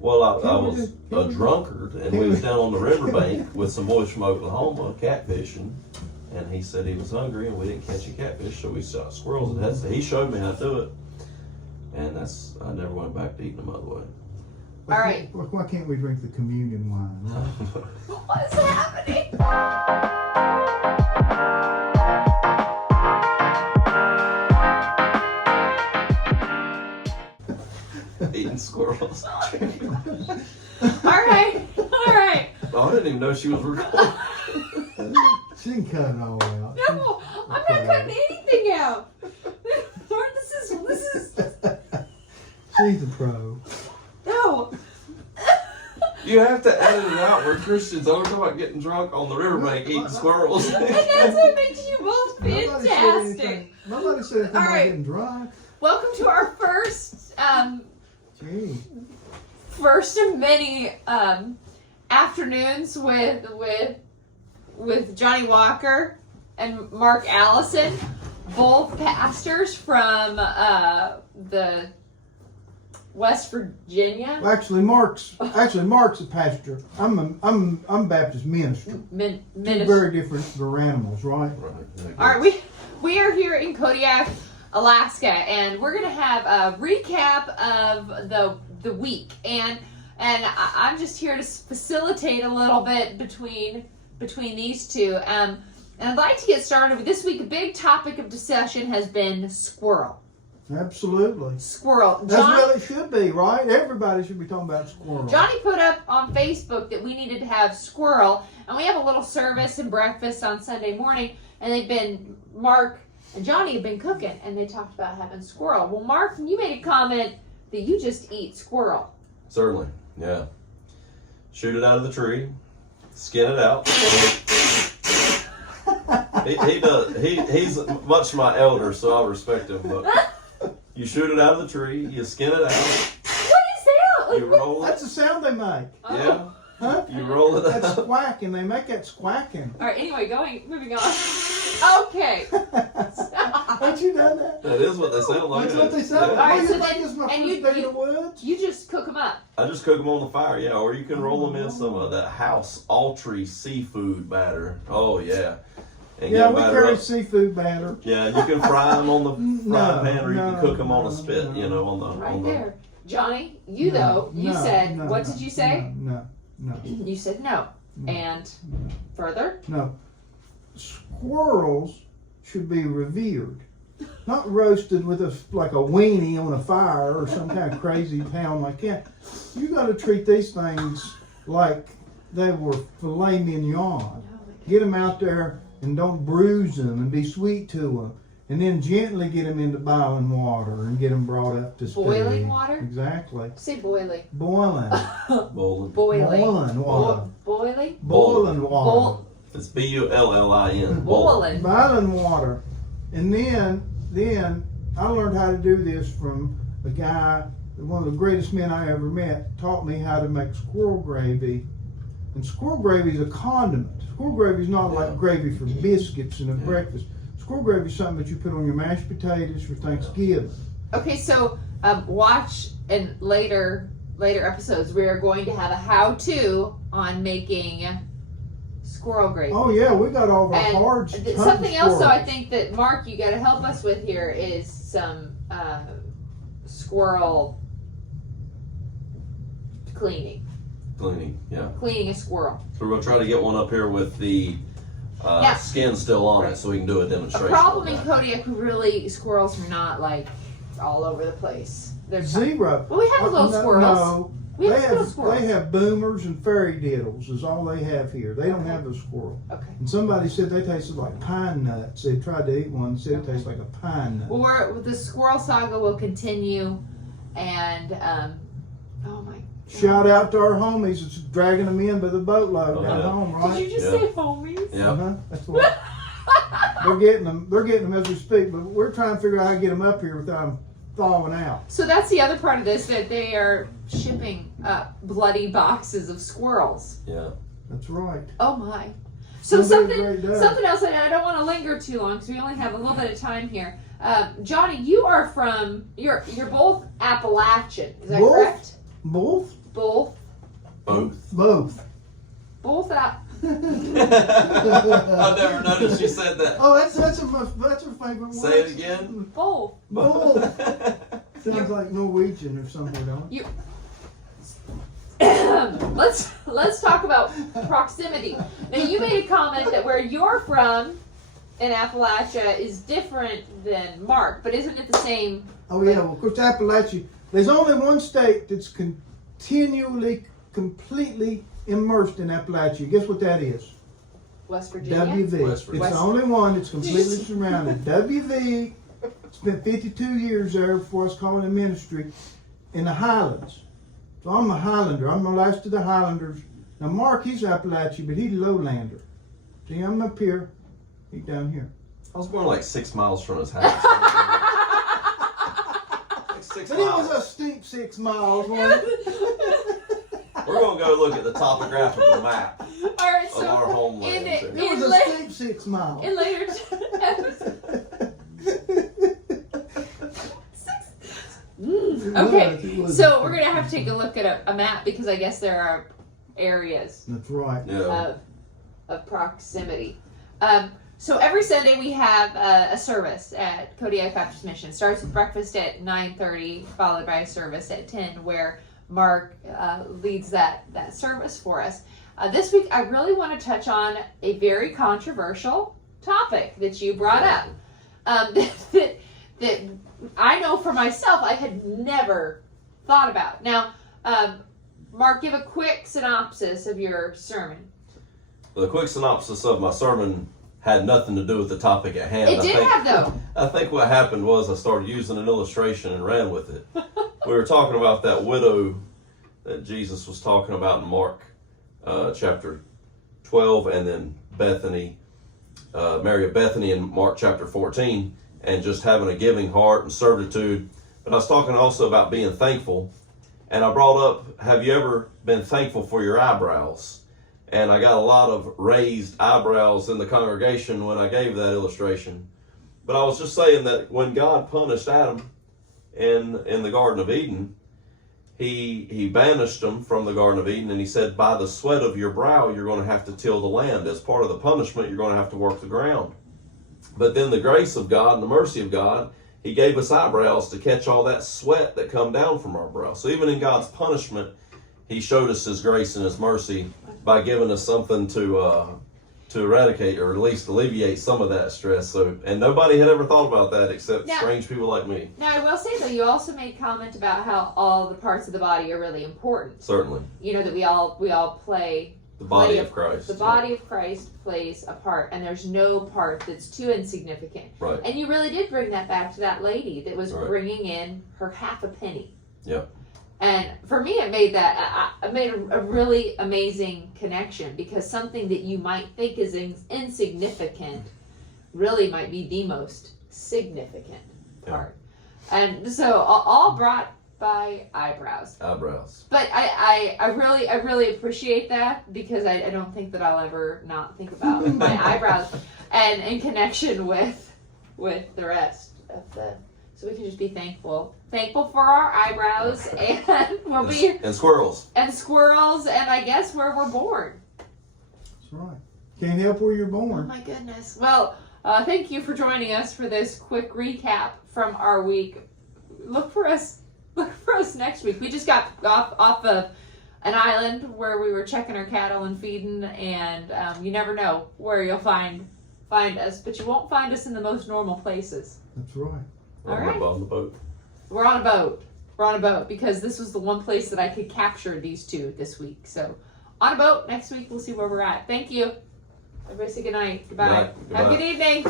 Well, I was a drunkard, and we was down on the riverbank with some boys from Oklahoma catfishing, and he said he was hungry, and we didn't catch a catfish, so we shot squirrels. And he showed me how to do it, and I never went back to eating them other way. All right. Why can't we drink the communion wine? Right? What's happening? Eating squirrels. All right. Oh, I didn't even know she was recording. She can cut it all out. No, I'm not cutting anything out. This is. She's a pro. No. You have to edit it out. We're Christians. I was talking about getting drunk on the riverbank eating squirrels. And that's what makes you both fantastic. Nobody said anything about getting drunk. Welcome to our first of many afternoons with Johnny Walker and Mark Allison, both pastors from the West Virginia. Actually, Mark's a pastor. I'm Baptist minister. Two very different animals, right? All right, we are here in Kodiak, Alaska, and we're gonna have a recap of the week, and I'm just here to facilitate a little bit between these two. And I'd like to get started with this week. A big topic of discussion has been squirrel. Absolutely. Squirrel. That's what it should be, right? Everybody should be talking about squirrel. Johnny put up on Facebook that we needed to have squirrel, and we have a little service and breakfast on Sunday morning, and Mark and Johnny have been cooking, and they talked about having squirrel. Well, Mark, you made a comment that you just eat squirrel. Certainly, yeah. Shoot it out of the tree, skin it out. He does. He's much my elder, so I respect him. But you shoot it out of the tree, you skin it out. What is that? You roll it. That's the sound they make. Yeah. Huh? You roll it out. That's squawking. They make that squawking. All right. Anyway, moving on. Okay. Haven't you done that? That is what they sound like. That's what they sound like. All right, You so think then- it's my and first day in the woods? You just cook them up. I just cook them on the fire, yeah. Or you can roll them in some of that house Altry seafood batter. Oh yeah. And Yeah, get we batter carry up. seafood batter. Yeah, you can fry them on the frying pan, or you can no, cook them on a no, spit. no. You know, on the Right there. Johnny, you said, what did you say? No. You said no. And further? No. Squirrels should be revered. Not roasted with like a weenie on a fire or some kind of crazy pound like that. You got to treat these things like they were filet mignon. Get them out there and don't bruise them, and be sweet to them. And then gently get them into boiling water and get them brought up to speed. Boiling water? Exactly. Say boiling. Boiling. Boiling. Boiling water. Boiling? Boiling water. It's Bullin. Boiling. Boiling water. And then I learned how to do this from a guy, one of the greatest men I ever met, taught me how to make squirrel gravy. And squirrel gravy is a condiment. Squirrel gravy is not like gravy for biscuits and a breakfast. Squirrel gravy is something that you put on your mashed potatoes for Thanksgiving. Okay, so watch in later episodes. We are going to have a how-to on making squirrel gravy. Oh yeah, we got all of our And cards. something else, though, I think that Mark, you got to help us with here is some squirrel cleaning. Yeah. Cleaning a squirrel. So we're going to try to get one up here with the skin still on it, so we can do a A demonstration. problem in Kodiak, squirrels are not like all over the place. They're Zero. Well, we have little squirrels. No, We have little squirrels. they have boomers and fairy diddles is all they have here. They don't have a squirrel. Okay. And somebody said they tasted like pine nuts. They tried to eat one and said it tastes like a pine nut. Well, the squirrel saga will continue, and oh my. Shout out to our homies that's dragging them in by the boatload down home, right? Did you just say homies? Yeah. Uh-huh. That's what. They're getting them as we speak, but we're trying to figure out how to get them up here without them thawing out. So that's the other part of this, that they are shipping bloody boxes of squirrels. Yeah. That's right. Oh my. So It's gonna be a something great day. else, and I don't want to linger too long because we only have a little bit of time here. Johnny, you are from, you're both Appalachian, is that Both? correct? Both? both Both. out. I've never noticed you said that. Oh, that's her favorite word. Say it again. Both. Both. Sounds like Norwegian or something, don't it? Let's talk about proximity. Now, you made a comment that where you're from in Appalachia is different than Mark, but isn't it the same? Oh yeah, well, of course, Appalachia. There's only one state that's continually, completely immersed in Appalachia. Guess what that is? West Virginia. WV. West Virginia. It's the only one that's completely surrounded. WV. Spent 52 years there before I was calling the ministry in the Highlands. So I'm a Highlander. I'm the last of the Highlanders. Now Mark, he's Appalachia, but he's Lowlander. See, I'm up here. He's down here. I was born like 6 miles from his house. Like 6 But it was a miles. steep 6 miles, wasn't it? We're gonna go look at the topographical map All right, of so our homeland. It was a steep 6 miles. in later Okay, It was. so we're gonna have to take a look at a map because I guess there are areas That's right. Yeah. of proximity. So every Sunday we have a service at Kodiak Baptist Mission. Starts with breakfast at 9:30, followed by a service at 10, where Mark leads that service for us. This week I really want to touch on a very controversial topic that you brought up. That I know for myself I had never thought about. Now, Mark, give a quick synopsis of your sermon. The quick synopsis of my sermon had nothing to do with the topic at hand. It did have, though. I think what happened was I started using an illustration and ran with it. We were talking about that widow that Jesus was talking about in Mark chapter 12, and then Bethany, Mary of Bethany in Mark chapter 14, and just having a giving heart and servitude. But I was talking also about being thankful, and I brought up, have you ever been thankful for your eyebrows? And I got a lot of raised eyebrows in the congregation when I gave that illustration. But I was just saying that when God punished Adam in the Garden of Eden, he banished him from the Garden of Eden, and he said, by the sweat of your brow, you're going to have to till the land. As part of the punishment, you're going to have to work the ground. But then the grace of God and the mercy of God, he gave us eyebrows to catch all that sweat that come down from our brow. So even in God's punishment, he showed us his grace and his mercy by giving us something to eradicate or at least alleviate some of that stress. So, and nobody had ever thought about that except strange people like me. Now, I will say, though, you also made comment about how all the parts of the body are really important. Certainly. You know, that we all play. The body of Christ. The body of Christ plays a part, and there's no part that's too insignificant. Right. And you really did bring that back to that lady that was Right. bringing in her half a penny. Yep. And for me, it made I made a really amazing connection, because something that you might think is insignificant really might be the most significant part. And so all brought by eyebrows. Eyebrows. But I really appreciate that, because I don't think that I'll ever not think about my eyebrows and in connection with the rest of the. So we can just be thankful for our eyebrows, and we'll be And squirrels. and squirrels, and I guess where we're born. That's right. Can't help where you're Oh born. my goodness. Well, thank you for joining us for this quick recap from our week. Look for us next week. We just got off of an island where we were checking our cattle and feeding, and you never know where you'll find us, but you won't find us in the most normal places. That's right. All right. On the boat. We're on a boat. We're on a boat because this was the one place that I could capture these two this week. So on a boat. Next week we'll see where we're at. Thank you. Everybody say good night. Goodbye. Good night. Have a good evening.